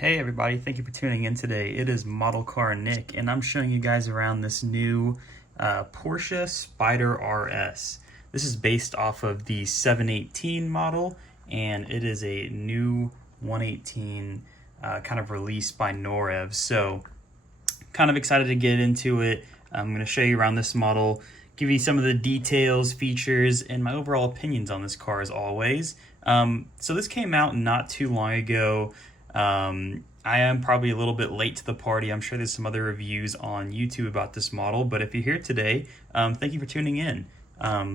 Hey everybody, thank you for tuning in today. It is Modelcarnick and I'm showing you guys around this new Porsche Spyder RS. This is based off of the 718 model and it is a new 118 kind of released by Norev. So kind of excited to get into it. I'm going to show you around this model, give you some of the details, features, and my overall opinions on this car as always. So this came out not too long ago. I am probably a little bit late to the party. I'm sure there's some other reviews on YouTube about this model, but if you're here today, thank you for tuning in.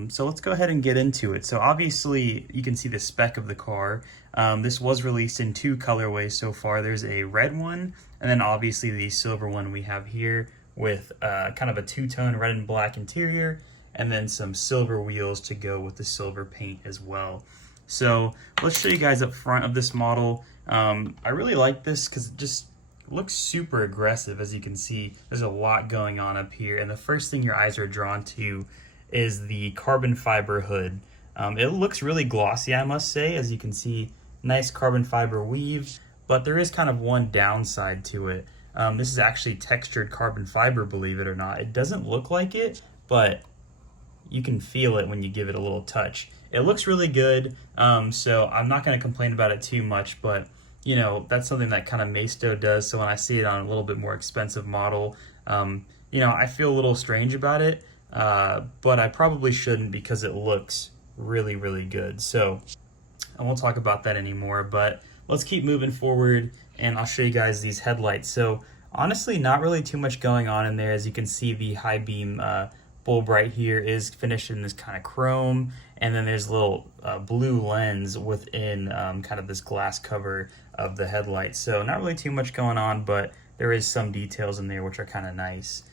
So let's go ahead and get into it. So obviously you can see the spec of the car. This was released in two colorways so far. There's a red one, and then obviously the silver one we have here with kind of a two-tone red and black interior, and then some silver wheels to go with the silver paint as well. So let's show you guys up front of this model. I really like this because it just looks super aggressive. As you can see, there's a lot going on up here, and the first thing your eyes are drawn to is the carbon fiber hood. It looks really glossy, I must say. As you can see, nice carbon fiber weave, but there is kind of one downside to it. This is actually textured carbon fiber, believe it or not. It doesn't look like it, but you can feel it when you give it a little touch. It looks really good, so I'm not going to complain about it too much, but you know, that's something that kind of Maisto does. So when I see it on a little bit more expensive model, you know, I feel a little strange about it, but I probably shouldn't because it looks really, really good. So I won't talk about that anymore, but let's keep moving forward and I'll show you guys these headlights. So honestly, not really too much going on in there. As you can see, the high beam bulb right here is finished in this kind of chrome, and then there's a little blue lens within kind of this glass cover of the headlights. So not really too much going on, but there is some details in there which are kind of nice.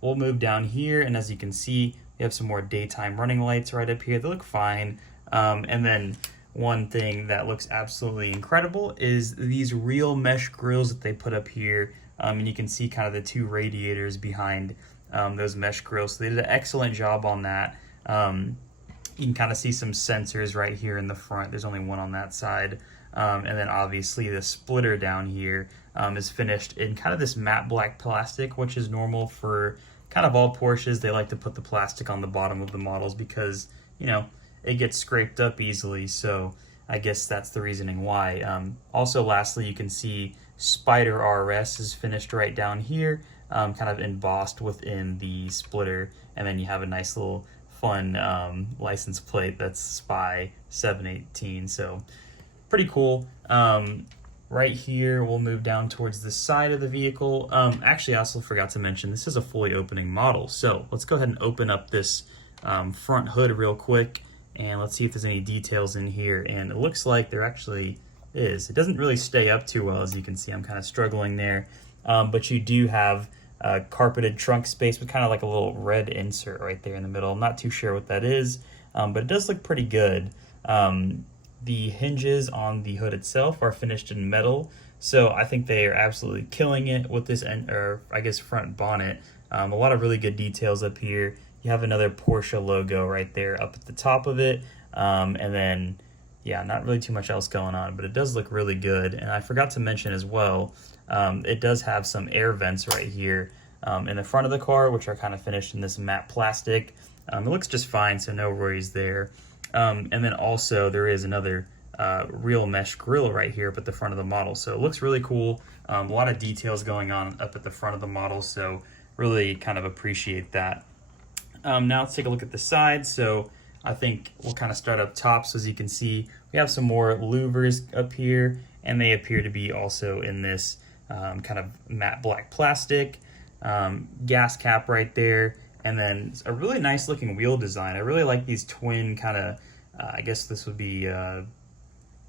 We'll move down here, and as you can see, we have some more daytime running lights right up here. They look fine. And then one thing that looks absolutely incredible is these real mesh grills that they put up here. And you can see kind of the two radiators behind those mesh grills. So they did an excellent job on that. You can kind of see some sensors right here in the front. There's only one on that side. And then obviously the splitter down here is finished in kind of this matte black plastic, which is normal for kind of all Porsches. They like to put the plastic on the bottom of the models because, you know, it gets scraped up easily. So I guess that's the reasoning why. Also, lastly, you can see Spyder RS is finished right down here, kind of embossed within the splitter. And then you have a nice little fun license plate that's Spy 718. So pretty cool. Right here, we'll move down towards the side of the vehicle. Actually, I also forgot to mention, this is a fully opening model. So let's go ahead and open up this front hood real quick, and let's see if there's any details in here. And it looks like there actually is. It doesn't really stay up too well, as you can see. I'm kind of struggling there. But you do have carpeted trunk space with kind of like a little red insert right there in the middle. I'm not too sure what that is, but it does look pretty good. The hinges on the hood itself are finished in metal, so I think they are absolutely killing it with this front bonnet. A lot of really good details up here. You have another Porsche logo right there up at the top of it, and then yeah, not really too much else going on, but it does look really good. And I forgot to mention as well, it does have some air vents right here in the front of the car, which are kind of finished in this matte plastic. It looks just fine, so no worries there. And then also there is another real mesh grill right here up at the front of the model. So it looks really cool. A lot of details going on up at the front of the model, so really kind of appreciate that. Now let's take a look at the side. So I think we'll kind of start up top. So as you can see, we have some more louvers up here, and they appear to be also in this kind of matte black plastic. Gas cap right there. And then a really nice looking wheel design. I really like these twin kind of, I guess this would be, I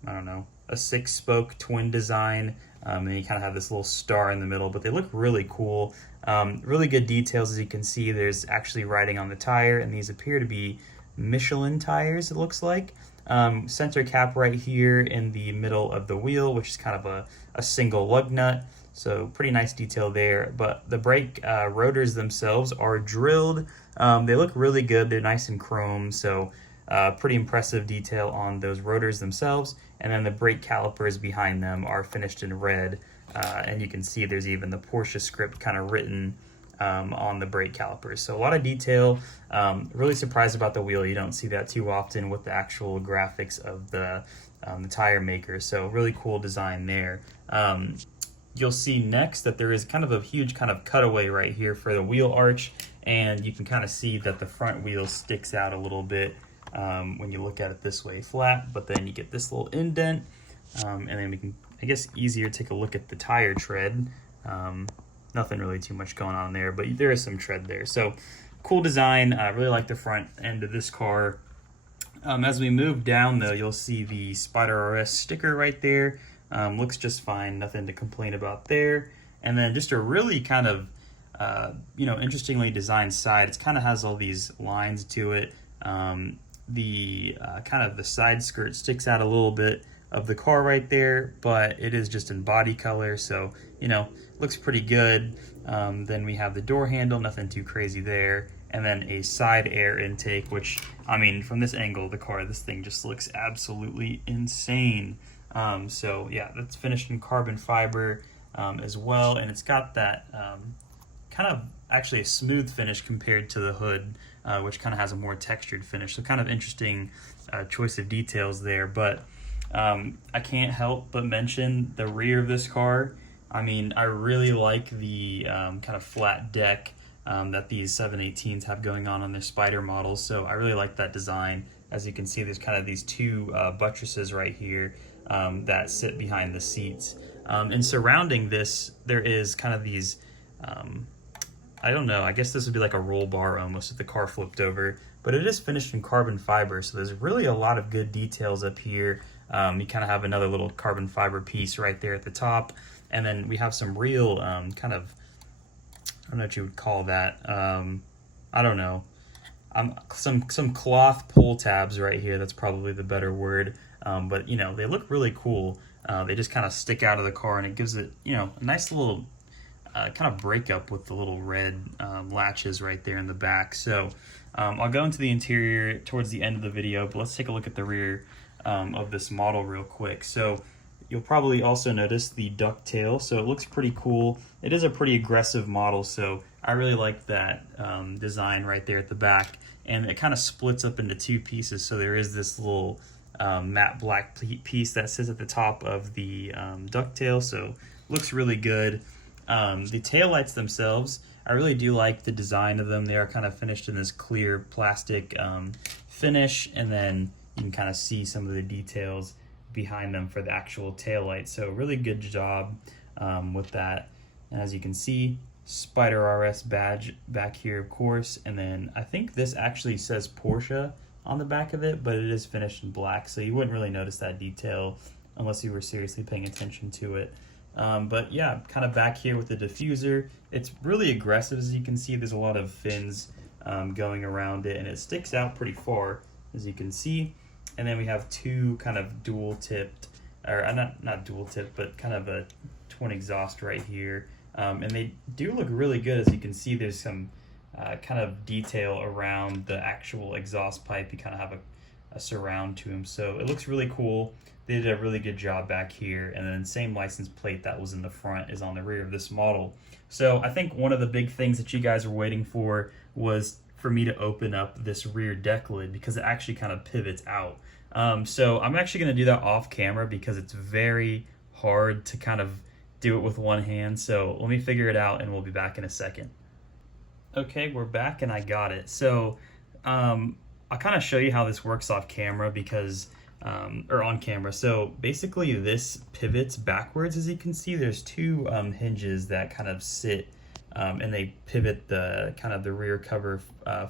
don't know, a 6-spoke twin design. And you kind of have this little star in the middle, but they look really cool. Really good details. As you can see, there's actually writing on the tire, and these appear to be Michelin tires, it looks like. Center cap right here in the middle of the wheel, which is kind of a single lug nut. So pretty nice detail there, but the brake rotors themselves are drilled. They look really good. They're nice and chrome, so Pretty impressive detail on those rotors themselves, and then the brake calipers behind them are finished in red, and you can see there's even the Porsche script kind of written on the brake calipers. So a lot of detail. Really surprised about the wheel. You don't see that too often with the actual graphics of the tire maker. So really cool design there. You'll see next that there is kind of a huge kind of cutaway right here for the wheel arch, and you can kind of see that the front wheel sticks out a little bit when you look at it this way flat, but then you get this little indent, and then we can, I guess, easier take a look at the tire tread. Nothing really too much going on there, but there is some tread there. So cool design. I really like the front end of this car. As we move down though, you'll see the Spyder RS sticker right there. Looks just fine, nothing to complain about there. And then just a really kind of interestingly designed side. It kind of has all these lines to it. The kind of the side skirt sticks out a little bit of the car right there, but it is just in body color, so looks pretty good. Then we have the door handle, nothing too crazy there, and then a side air intake, which, I mean, from this angle of the car, this thing just looks absolutely insane. So yeah, that's finished in carbon fiber as well, and it's got that kind of actually a smooth finish compared to the hood, which kind of has a more textured finish. So kind of interesting choice of details there, but I can't help but mention the rear of this car. I mean, I really like the kind of flat deck that these 718s have going on their Spyder models, so I really like that design. As you can see, there's kind of these two buttresses right here that sit behind the seats. And surrounding this, there is kind of these, I don't know, I guess this would be like a roll bar almost if the car flipped over, but it is finished in carbon fiber, so there's really a lot of good details up here. You kind of have another little carbon fiber piece right there at the top, and then we have some real kind of, I don't know what you would call that, I don't know, some cloth pull tabs right here. That's probably the better word, but they look really cool. They just kind of stick out of the car, and it gives it a nice little kind of breakup with the little red latches right there in the back. So I'll go into the interior towards the end of the video, but let's take a look at the rear of this model real quick. So you'll probably also notice the ducktail, so it looks pretty cool. It is a pretty aggressive model, so I really like that design right there at the back, and it kind of splits up into two pieces. So there is this little matte black piece that sits at the top of the ducktail, so looks really good. The taillights themselves, I really do like the design of them. They are kind of finished in this clear plastic finish, and then you can kind of see some of the details behind them for the actual taillight. So really good job with that. And as you can see, Spyder RS badge back here, of course, and then I think this actually says Porsche on the back of it, but it is finished in black, so you wouldn't really notice that detail unless you were seriously paying attention to it. But yeah, kind of back here with the diffuser, it's really aggressive. As you can see, there's a lot of fins going around it, and it sticks out pretty far, as you can see. And then we have two kind of dual tipped, or not dual tipped, but kind of a twin exhaust right here. And they do look really good. As you can see, there's some kind of detail around the actual exhaust pipe. You kind of have a surround to them, so it looks really cool. They did a really good job back here, and then same license plate that was in the front is on the rear of this model. So I think one of the big things that you guys were waiting for was for me to open up this rear deck lid, because it actually kind of pivots out. So I'm actually going to do that off camera because it's very hard to kind of do it with one hand. So let me figure it out, and we'll be back in a second. Okay, we're back, and I got it. So I'll kind of show you how this works off camera, because or on camera. So basically this pivots backwards. As you can see, there's two hinges that kind of sit and they pivot the kind of the rear cover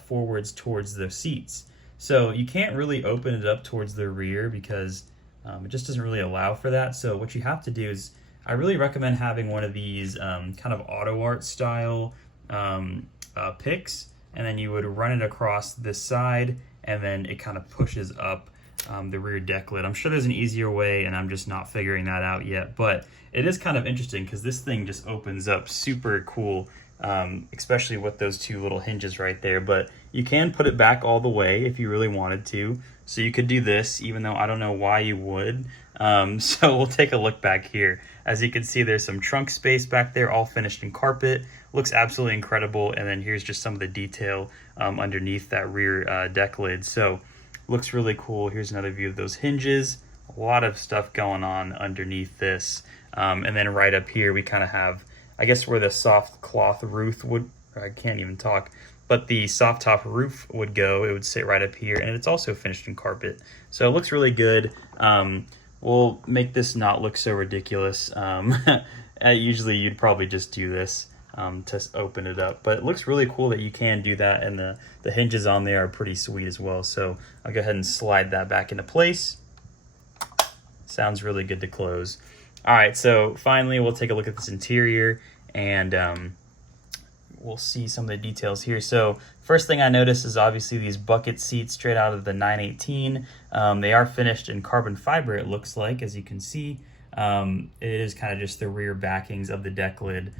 forwards towards the seats. So you can't really open it up towards the rear because it just doesn't really allow for that. So what you have to do is, I really recommend having one of these kind of auto art style picks, and then you would run it across this side, and then it kind of pushes up the rear deck lid. I'm sure there's an easier way, and I'm just not figuring that out yet, but it is kind of interesting because this thing just opens up super cool. especially with those two little hinges right there. But you can put it back all the way if you really wanted to. So you could do this, even though I don't know why you would. So we'll take a look back here. As you can see, there's some trunk space back there, all finished in carpet. Looks absolutely incredible. And then here's just some of the detail underneath that rear deck lid. So looks really cool. Here's another view of those hinges. A lot of stuff going on underneath this. And then right up here, we kind of have, I guess, where the soft cloth roof would, I can't even talk, but the soft top roof would go. It would sit right up here, and it's also finished in carpet. So it looks really good. We'll make this not look so ridiculous. Usually you'd probably just do this to open it up, but it looks really cool that you can do that, and the hinges on there are pretty sweet as well. So I'll go ahead and slide that back into place. Sounds really good to close. All right, so finally we'll take a look at this interior, and we'll see some of the details here. So first thing I noticed is obviously these bucket seats straight out of the 918. They are finished in carbon fiber, it looks like, as you can see. It is kind of just the rear backings of the deck lid.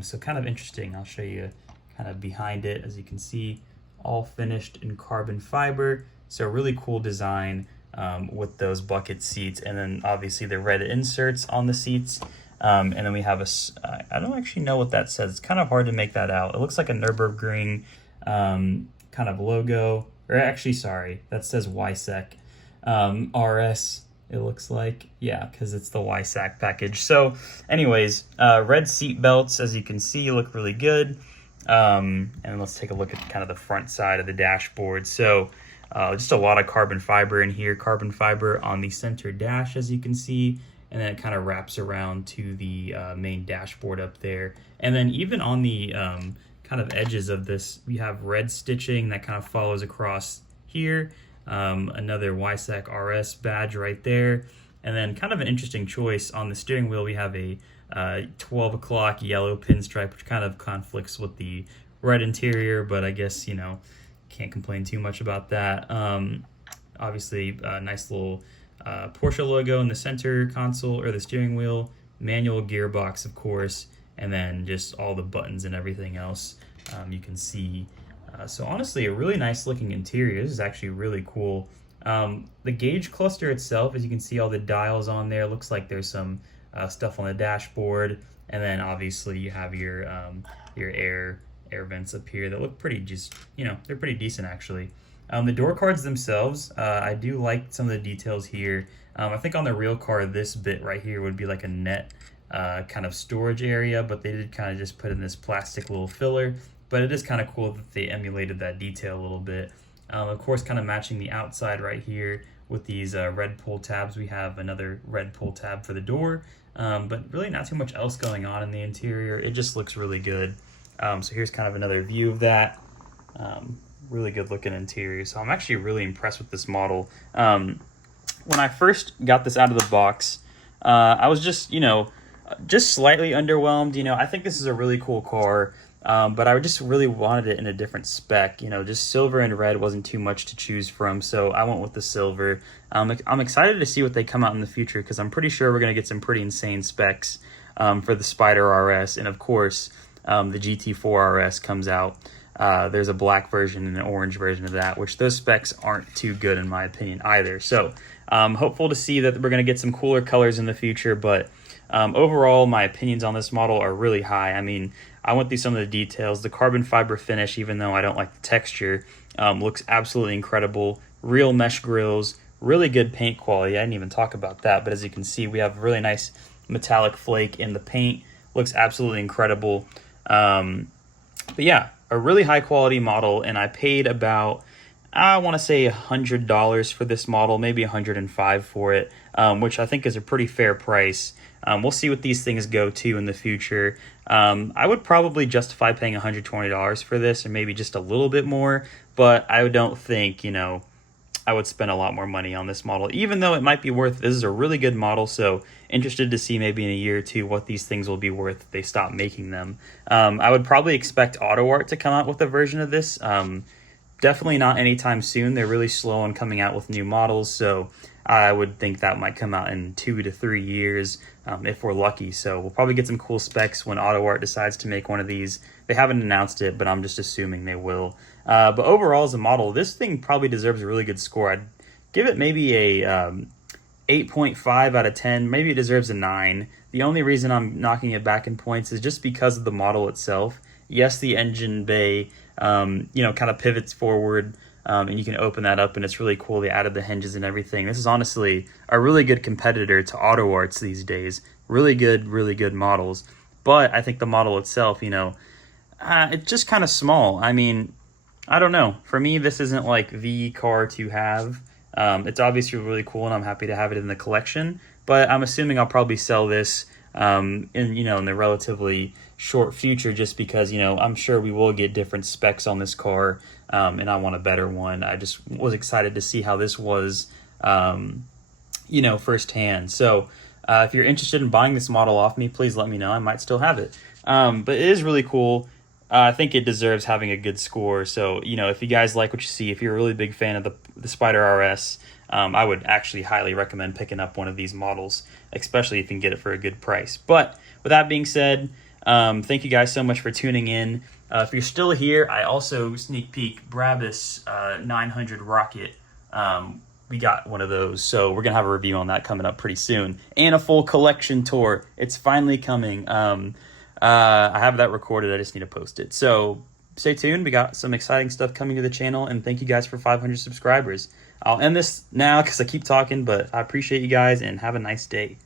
So kind of interesting. I'll show you kind of behind it. As you can see, all finished in carbon fiber. So really cool design with those bucket seats. And then obviously the red inserts on the seats. And then we have I don't actually know what that says. It's kind of hard to make that out. It looks like a Nürburgring kind of logo. Or actually, sorry, that says YSEC RS. It looks like, yeah, because it's the YSAC package. So anyways, red seat belts, as you can see, look really good. And let's take a look at kind of the front side of the dashboard. So just a lot of carbon fiber in here, carbon fiber on the center dash, as you can see, and then it kind of wraps around to the main dashboard up there. And then even on the kind of edges of this, we have red stitching that kind of follows across here. Another YSAC RS badge right there. And then kind of an interesting choice on the steering wheel, we have a 12 o'clock yellow pinstripe, which kind of conflicts with the red interior, but I guess, you know, can't complain too much about that. Obviously, a nice little Porsche logo in the center console or the steering wheel, manual gearbox, of course, and then just all the buttons and everything else you can see. So honestly, a really nice looking interior. This is actually really cool. The gauge cluster itself, as you can see all the dials on there, looks like there's some stuff on the dashboard. And then obviously you have your air vents up here that look pretty just, you know, they're pretty decent actually. The door cards themselves, I do like some of the details here. I think on the real car, this bit right here would be like a net kind of storage area, but they did kind of just put in this plastic little filler. But it is kind of cool that they emulated that detail a little bit. Of course, kind of matching the outside right here with these red pull tabs. We have another red pull tab for the door, but really not too much else going on in the interior. It just looks really good. So here's kind of another view of that. Really good looking interior. So I'm actually really impressed with this model. When I first got this out of the box, I was just, you know, just slightly underwhelmed. You know, I think this is a really cool car. But I just really wanted it in a different spec. You know, just silver and red wasn't too much to choose from, so I went with the silver. I'm excited to see what they come out in the future, because I'm pretty sure we're going to get some pretty insane specs for the Spyder RS, and of course the GT4 RS comes out. There's a black version and an orange version of that, which those specs aren't too good in my opinion either. So hopeful to see that we're going to get some cooler colors in the future, but overall my opinions on this model are really high. I mean, I went through some of the details. The carbon fiber finish, even though I don't like the texture, looks absolutely incredible. Real mesh grills, really good paint quality. I didn't even talk about that, but as you can see, we have really nice metallic flake in the paint. Looks absolutely incredible. But yeah, a really high quality model, and I paid about, I want to say $100 for this model, maybe $105 for it, which I think is a pretty fair price. We'll see what these things go to in the future. I would probably justify paying $120 for this, or maybe just a little bit more, but I don't think, you know, I would spend a lot more money on this model, even though it might be worth. This is a really good model, so interested to see maybe in a year or two what these things will be worth if they stop making them. I would probably expect Auto Art to come out with a version of this. Definitely not anytime soon. They're really slow on coming out with new models, so I would think that might come out in 2 to 3 years if we're lucky. So we'll probably get some cool specs when AutoArt decides to make one of these. They haven't announced it, but I'm just assuming they will. But overall, as a model, this thing probably deserves a really good score. I'd give it maybe a 8.5 out of 10. Maybe it deserves a 9. The only reason I'm knocking it back in points is just because of the model itself. Yes, the engine bay, kind of pivots forward, and you can open that up, and it's really cool. They added the hinges and everything. This is honestly a really good competitor to AutoArts these days. Really good models. But I think the model itself, it's just kind of small. I mean, I don't know. For me, this isn't like the car to have. It's obviously really cool, and I'm happy to have it in the collection. But I'm assuming I'll probably sell this in the relatively short future, just because I'm sure we will get different specs on this car, and I want a better one. I just was excited to see how this was, firsthand. So if you're interested in buying this model off me, please let me know. I might still have it. But it is really cool. I think it deserves having a good score. So, if you guys like what you see, if you're a really big fan of the Spyder RS, I would actually highly recommend picking up one of these models, especially if you can get it for a good price. But with that being said, thank you guys so much for tuning in. If you're still here, I also sneak peek Brabus 900 Rocket. We got one of those, so we're going to have a review on that coming up pretty soon. And a full collection tour. It's finally coming. I have that recorded. I just need to post it. So stay tuned. We got some exciting stuff coming to the channel, and thank you guys for 500 subscribers. I'll end this now because I keep talking, but I appreciate you guys, and have a nice day.